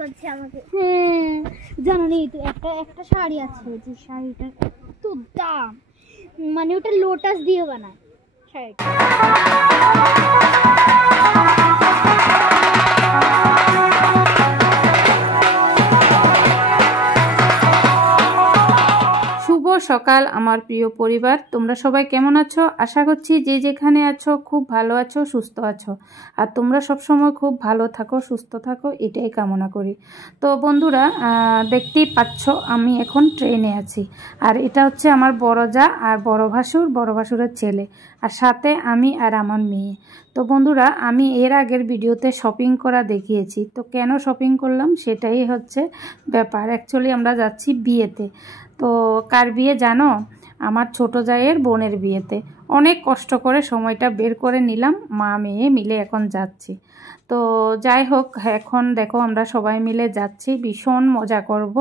করছে আমাকে। হ্যাঁ জানি তো একটা শাড়ি আছে, যে শাড়িটা এত দাম, মানে ওটা লোটাস দিয়ে বানায় শাড়িটা। সকাল আমার প্রিয় পরিবার, তোমরা সবাই কেমন আছো? আশা করছি যে যেখানে আছো খুব ভালো আছো, সুস্থ আছো। আর তোমরা সব সময় খুব ভালো থাকো, সুস্থ থাকো, এটাই কামনা করি। তো বন্ধুরা, দেখতেই পাচ্ছ আমি এখন ট্রেনে আছি। আর এটা হচ্ছে আমার বড় জা আর বড় ভাসুরের ছেলে, আর সাথে আমি আর আমার মেয়ে। তো বন্ধুরা, আমি এর আগের ভিডিওতে শপিং করা দেখিয়েছি, তো কেন শপিং করলাম সেটাই হচ্ছে ব্যাপার। অ্যাকচুয়ালি আমরা যাচ্ছি বিয়েতে। তো কার বিয়ে জানো? আমার ছোট জায়ের বোনের বিয়েতে। অনেক কষ্ট করে সময়টা বের করে নিলাম, মা মেয়ে মিলে এখন যাচ্ছি। তো যাই হোক, এখন দেখো আমরা সবাই মিলে যাচ্ছি, ভীষণ মজা করব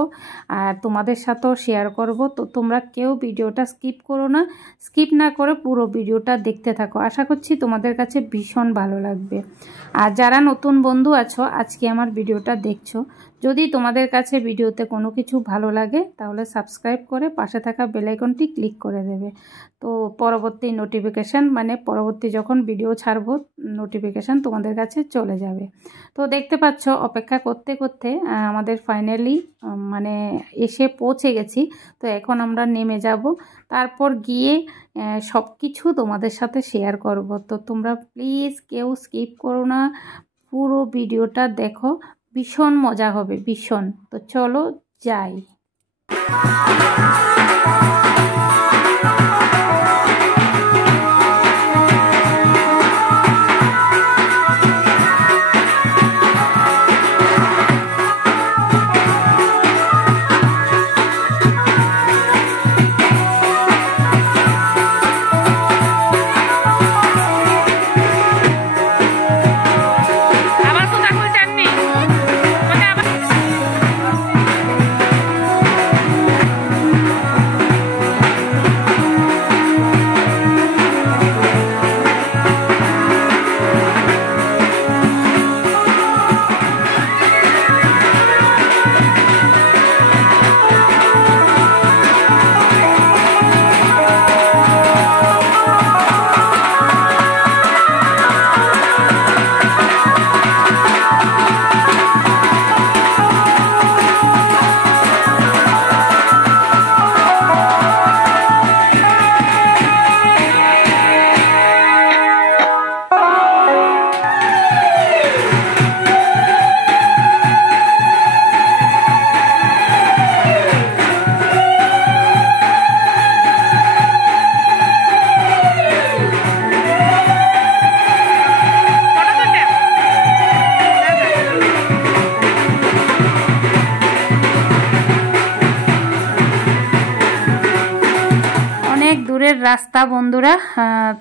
আর তোমাদের সাথেও শেয়ার করব। তো তোমরা কেউ ভিডিওটা স্কিপ করো না, স্কিপ না করে পুরো ভিডিওটা দেখতে থাকো। আশা করছি তোমাদের কাছে ভীষণ ভালো লাগবে। আর যারা নতুন বন্ধু আছো, আজকে আমার ভিডিওটা দেখছো, যদি তোমাদের কাছে ভিডিওতে কোনো কিছু ভালো লাগে তাহলে সাবস্ক্রাইব করে পাশে থাকা বেল আইকনটি ক্লিক করে দেবে। তো পরবর্তী নোটিফিকেশান, মানে পরবর্তী যখন ভিডিও ছাড়বো নোটিফিকেশান তোমাদের কাছে চলে যাবে। তো দেখতে পাচ্ছ অপেক্ষা করতে করতে আমাদের ফাইনালি মানে এসে পৌঁছে গেছি। তো এখন আমরা নেমে যাব, তারপর গিয়ে সব কিছু তোমাদের সাথে শেয়ার করব। তো তোমরা প্লিজ কেউ স্কিপ করো না, পুরো ভিডিওটা দেখো, ভীষণ মজা হবে, ভীষণ। তো চলো যাই। দূরের রাস্তা বন্ধুরা,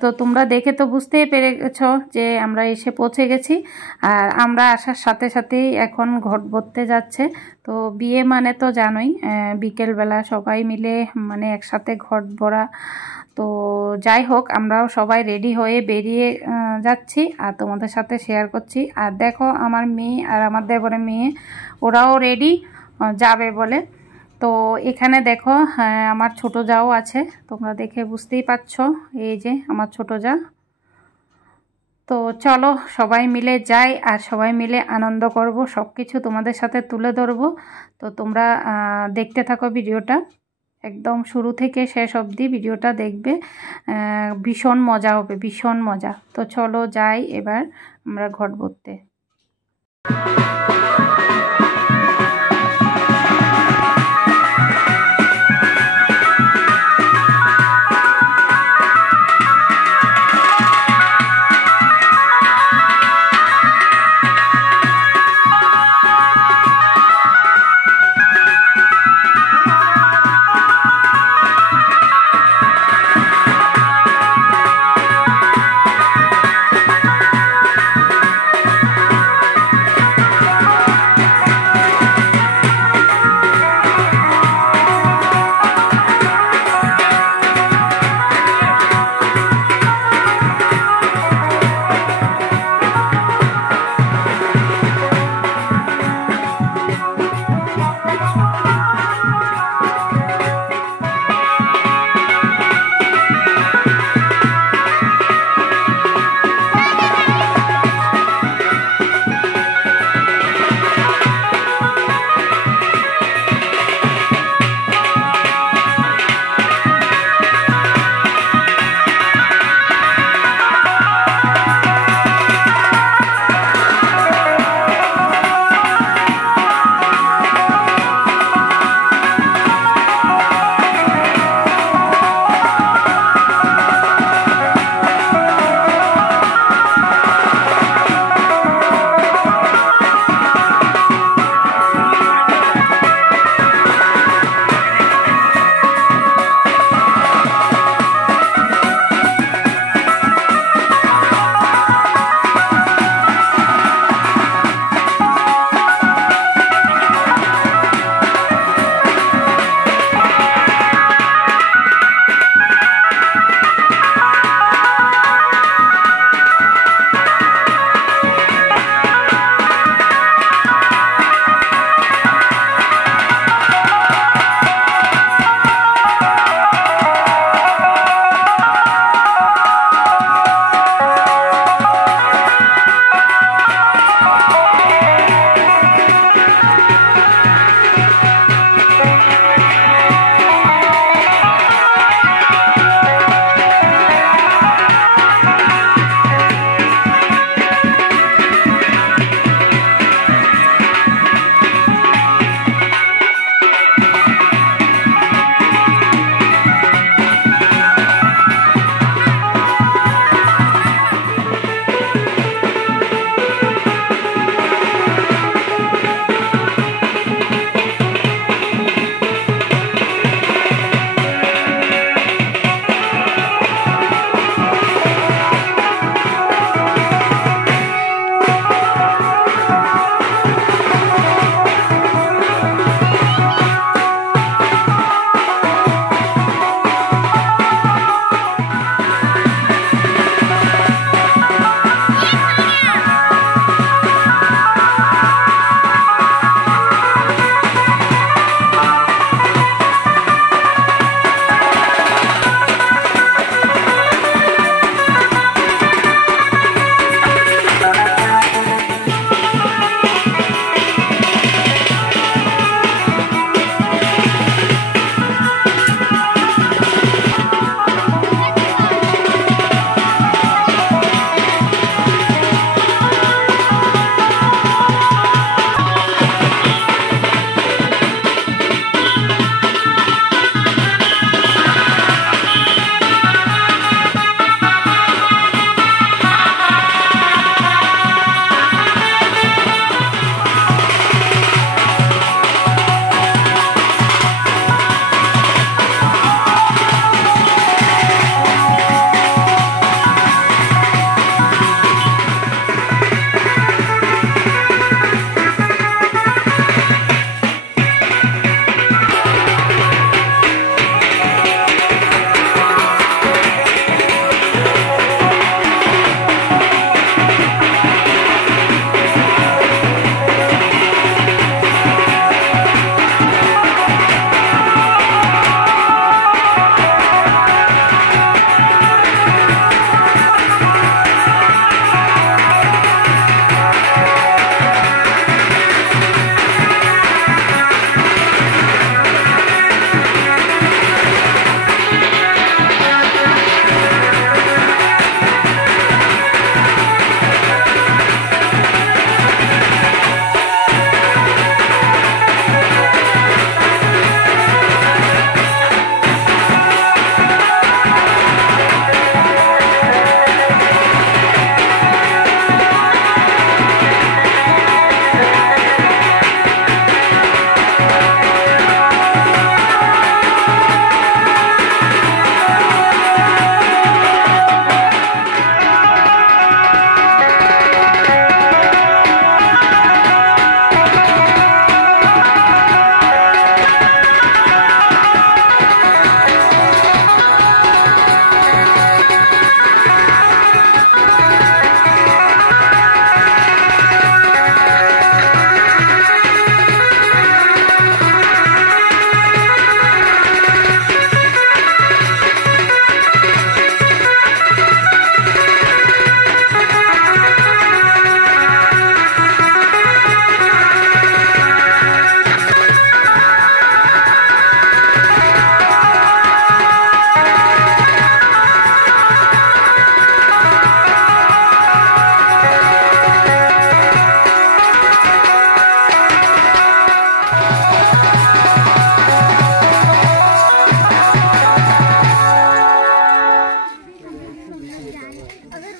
তো তোমরা দেখে তো বুঝতেই পেরেছ যে আমরা এসে পৌঁছে গেছি। আর আমরা আসার সাথে সাথেই এখন ঘট ভরতে যাচ্ছে। তো বিয়ে মানে তো জানোই, বিকেলবেলা সবাই মিলে মানে একসাথে ঘট ভরা। তো যাই হোক, আমরাও সবাই রেডি হয়ে বেরিয়ে যাচ্ছি আর তোমাদের সাথে শেয়ার করছি। আর দেখো আমার মেয়ে আর আমার দেবরের মেয়ে, ওরাও রেডি যাবে বলে। তো এখানে দেখো আমার ছোট জাও আছে, তোমরা দেখে বুঝতেই পারছো, এই যে আমার ছোট জা। তো চলো সবাই মিলে যাই আর সবাই মিলে আনন্দ করব, সব কিছু তোমাদের সাথে তুলে ধরবো। তো তোমরা দেখতে থাকো ভিডিওটা, একদম শুরু থেকে শেষ অবধি ভিডিওটা দেখবে, ভীষণ মজা হবে, ভীষণ মজা। তো চলো যাই এবার আমরা ঘট ভরতে।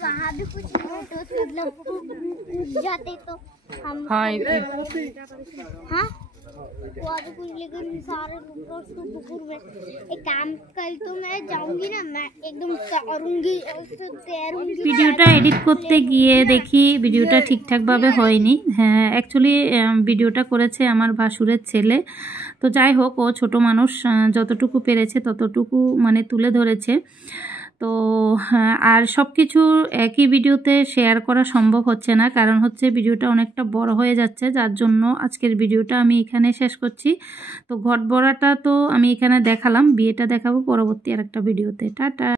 वहाँ भी कुछ फोटोज मतलब जाते तो हम हाँ हाँ वो तो कुछ लेकिन सारे बुकुर में एक काम कल तो मैं जाऊंगी ना मैं एकदम तैरूंगी तैरूंगी ভিডিওটা এডিট করতে গিয়ে দেখি ভিডিওটা ঠিকঠাকভাবে হয়নি। হ্যাঁ অ্যাকচুয়ালি ভিডিওটা করেছে আমার ভাসুরের ছেলে। তো যাই হোক ও ছোট মানুষ যতটুকু পেরেছে ততটুকু মানে তুলে ধরেছে। তো আর সব কিছু একই ভিডিওতে শেয়ার করা সম্ভব হচ্ছে না, কারণ হচ্ছে ভিডিওটা অনেকটা বড় হয়ে যাচ্ছে, যার জন্য আজকের ভিডিওটা আমি এখানে শেষ করছি। তো ঘট ভরাটা তো আমি এখানে দেখালাম, বিয়েটা দেখাবো পরবর্তী আরেকটা ভিডিওতে। টাটা।